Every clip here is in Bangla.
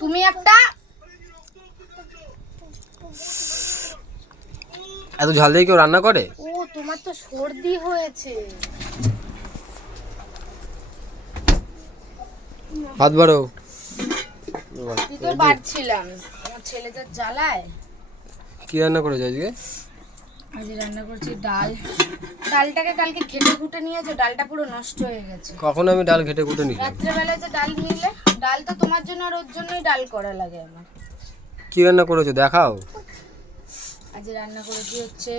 তুমি একটা এত ঝাল দিয়ে কেউ রান্না করে? ও তোমার তো সর্দি হয়েছে। হাত বাড়ো। তুই তো বাড়ছিলাম আমার ছেলেটার জ্বালায়। কি রান্না করেছো আজকে? আজ রান্না করছি ডাল। ডালটাকে কালকে ঘেটে ঘুটে নিয়েছে, ডালটা পুরো নষ্ট হয়ে গেছে। কখন আমি ডাল ঘেটে কুটে নিই? রাত্রেবেলায় যে ডাল নিলে, ডাল তো তোমার জন্য আর ওর জন্যই ডাল করা লাগে আমার। কি রান্না করেছো দেখাও। আজ রান্না করেছি হচ্ছে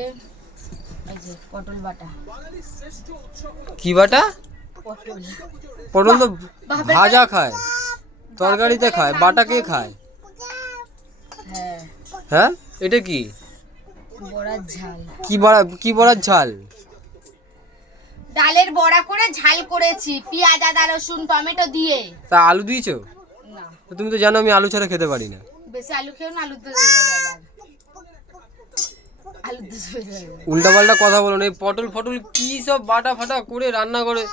এই যে পটল বাটা। কি বাটা? পটল। পটল তো বাপের ভাজা বাড়ি- খায়, তরকারিতে খায়, বাটা কে খায়? হ্যাঁ, হ্যাঁ এটা কি? বড়ার ঝাল। কি বড়ার ঝাল? ডালের বড়া করে ঝাল করেছি পেঁয়াজ আদা রসুন টমেটো দিয়ে। তা আলু দিয়েছো? না, তো তুমি তো জানো আমি আলু ছাড়া খেতে পারি না। বেশি আলু খেও না, আলুর দোষ হয়ে যাবে আবার। আলুর দোষ হয়ে যাবে। উল্টা পাল্টা কথা বলো না। এই পটল ফটল কি সব বাটা ফাটা করে রান্না করে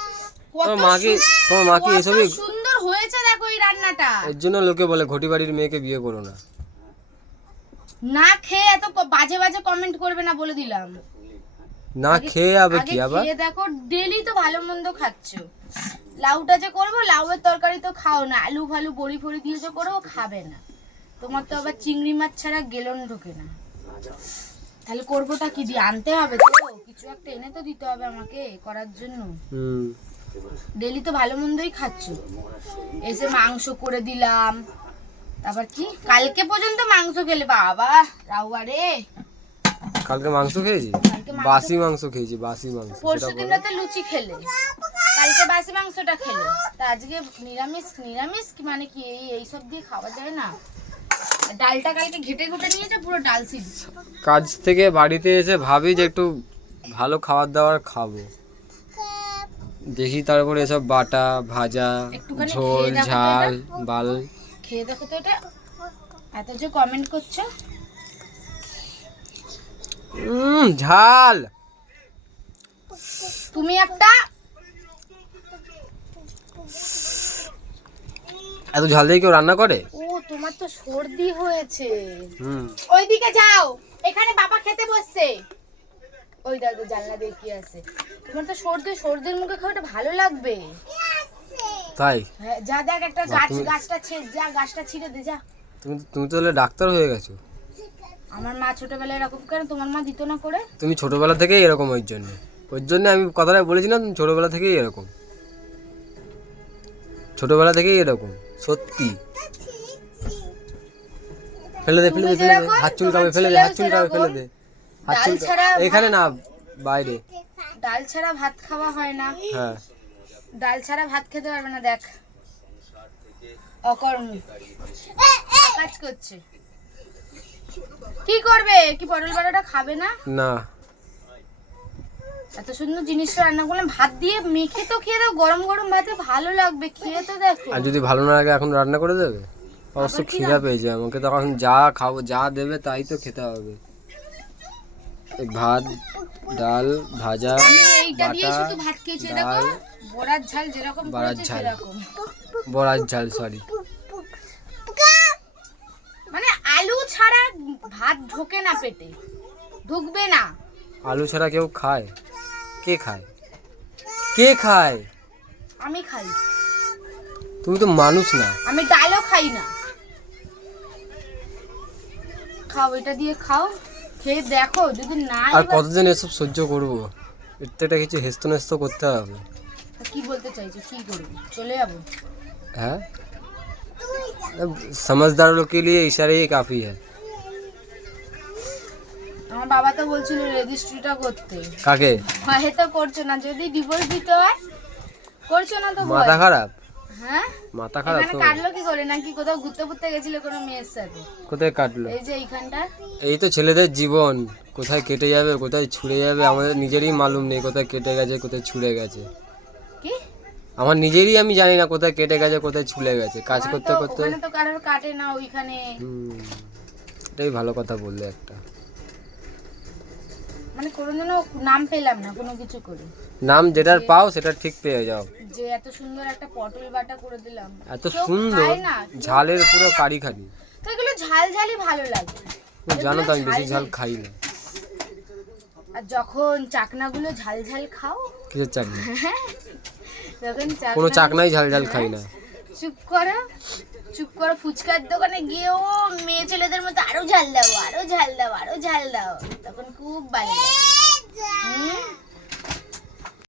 তোমার মাকে কত এসবই। সুন্দর হয়েছে দেখো এই রান্নাটা। এর জন্য লোকে বলে ঘটি বাড়ির মেয়েকে বিয়ে করো না। না খেয়ে এত বাজে বাজে কমেন্ট করবে না বলে দিলাম। না খেয়ে আবার আগে কি আবার? খেয়ে দেখো, ডেলি তো ভালো মন্দ খাচ্ছো। লাউটা যে করবো, লাউয়ের তরকারি তো খাও না, আলু ফালু বড়ি ফড়ি দিয়ে যে করবো খাবে না। তোমার তো আবার চিংড়ি মাছ ছাড়া গেলন ঢোকে না। তাহলে করবোটা কি দিয়ে? আনতে হবে তো, কিছু একটা এনে তো দিতে হবে আমাকে করার জন্য। ডেলি তো ভালো মন্দই খাচ্ছ। এসে মাংস করে দিলাম, তারপর কি কালকে পর্যন্ত মাংস খেলে বাবা রাউয়া রে। কালকে মাংস খেয়েছি, কালকে বাসি মাংস খেয়েছি, বাসি মাংস। পরশু দিন রাতে লুচি খেলে, কালকে বাসি মাংসটা খেলে, তা আজকে নিরামিষ। নিরামিষ কি মানে কি এই সব দিয়ে খাওয়া যায় না। ডালটা কালকে ঘেটে ঘুটে নিয়েছে, পুরো ডাল সিদ্ধ। কাজ থেকে বাড়িতে এসে ভাবি যে একটু ভালো খাবার দাবার খাবো, দেখি তারপরে এসব বাটা ভাজা একটুখানি ঝোল খেয়ে দেখো তো ঝাল এটা। বাল। খেয়ে দেখো তো এটা, এত যে কমেন্ট করছো। ঝাল। তুমি একটা এত ঝাল দিয়ে কেউ রান্না করে? ও তোমার তো সর্দি হয়েছে। হুম ওইদিকে যাও, এখানে বাবা খেতে বসছে। ওই দাদা জানলা দিয়ে কি আছে। তোমার তো সর্দির মুখে খাওয়াটা ভালো লাগবে। তাই? হ্যাঁ, যা দেখ একটা গাছটা ছিঁড়ে দে যা। তুমি তো তাহলে ডাক্তার হয়ে গেছো। আমার মা ছোটবেলায় এরকম কেন, তোমার মা দিত না করে? তুমি ছোটবেলা থেকেই এরকম, ওই জন্য আমি কথাটা বলেছিলাম তুমি ছোটবেলা থেকেই এরকম, ছোটবেলা থেকেই এরকম সত্যি। ফেলে দে ফেলে দে ফেলে দে, হাত চুলকাবে, ফেলে দে হাত চুলকাবে, ফেলে দে হাত চুলকাবে। এখানে না, বাইরে। ডাল ছাড়া ভাত খাওয়া হয় না। হ্যাঁ, ডাল ছাড়া ভাত খেতে পারবে না। দেখ অকর্ম কাজ করছে। কি করবে? কি পটল বাটাটা খাবে না? না এত সুন্দর জিনিসটা রান্না করলাম, ভাত দিয়ে মেখে তো খেয়ে দাও, গরম গরম ভাতে ভালো লাগবে, খেয়ে তো দেখো। আর যদি ভালো না লাগে এখন রান্না করে দেবে? অবশ্য আবার কি খিদা পেয়েছে আমাকে, তখন যা খাবো যা দেবে তাই তো খেতে হবে। এই ভাত ডাল ভাজা আমি এইটা দিয়ে বাটা শুধু ভাত খেয়েছি দেখো, ডাল বড়ার ঝাল যেরকম বড়ার করেছে ঝাল। সেরকম। বড়ার ঝাল, সরি। মানে আলু ছাড়া ভাত ঢোকে না পেটে, ঢুকবে না। আলু ছাড়া কেউ খায়? কে খায়? কে খায়? আমি খাই। তুমি তো মানুষ না। আমি ডালও খাই না। খাও, এটা দিয়ে খাও, খেয়ে দেখো যদি না। আর কতদিন এসব সহ্য করবো? এর তো একটা কিছু হেস্ত নেস্ত করতে হবে। কি বলতে চাইছো? কি করবি? চলে যাবো? হ্যাঁ, अब समझदार लोग के लिए इशारे ही काफी है। আমার বাবা তো বলছিল রেজিস্ট্রিটা করতে। কাকে? হয় তো করছো না, যদি ডিভোর্স দিতে হয় করছো না তো বল। মাথা খারাপ? হ্যাঁ, মাথা খারাপ এখানে তো? কাটলো কি করে? নাকি কোথাও ঘুরতে ঘুরতে গেছিল কোনো মেয়ের সাথে? কোথায় কাটলো? এই যে এইখানটা। এই তো ছেলেদের জীবন, কোথায় কেটে যাবে কোথায় ছুড়ে যাবে আমাদের নিজেরই মালুম নেই, কোথায় কেটে গেছে কোথায় ছুড়ে গেছে। কি? আমার নিজেরই আমি জানি না কোথায় কেটে গেছে কোথায় ছুড়ে গেছে, কাজ করতে করতে। ওখানে তো কারোর কাটে না, ওইখানে। এটাই ভালো কথা বললে একটা। মানে কোনোদিনও নাম পেলাম না কোনো কিছু করে। নাম যেটার পাও সেটা ঠিক পেয়ে যাও। যে এত সুন্দর একটা পটল বাটা করে দিলাম, এত কেউ সুন্দর খায় না, ঝালের পুরো কারি খারি। তো এগুলো ঝাল ঝালই ভালো লাগে। জানো তো আমি এগুলো বেশি ঝাল ঝাল খাই না। আর যখন চাকনাগুলো ঝাল ঝাল খাও, কিসের চাকনা? তখন কোনো চাকনাই ঝাল ঝাল খাই না। চুপ করো, চুপ করো। ফুচকার দোকানে গিয়েও মেয়ে ছেলেদের মতো আরো ঝাল দাও, আরো ঝাল দাও, আরো ঝাল দাও, তখন খুব ভালো লাগে।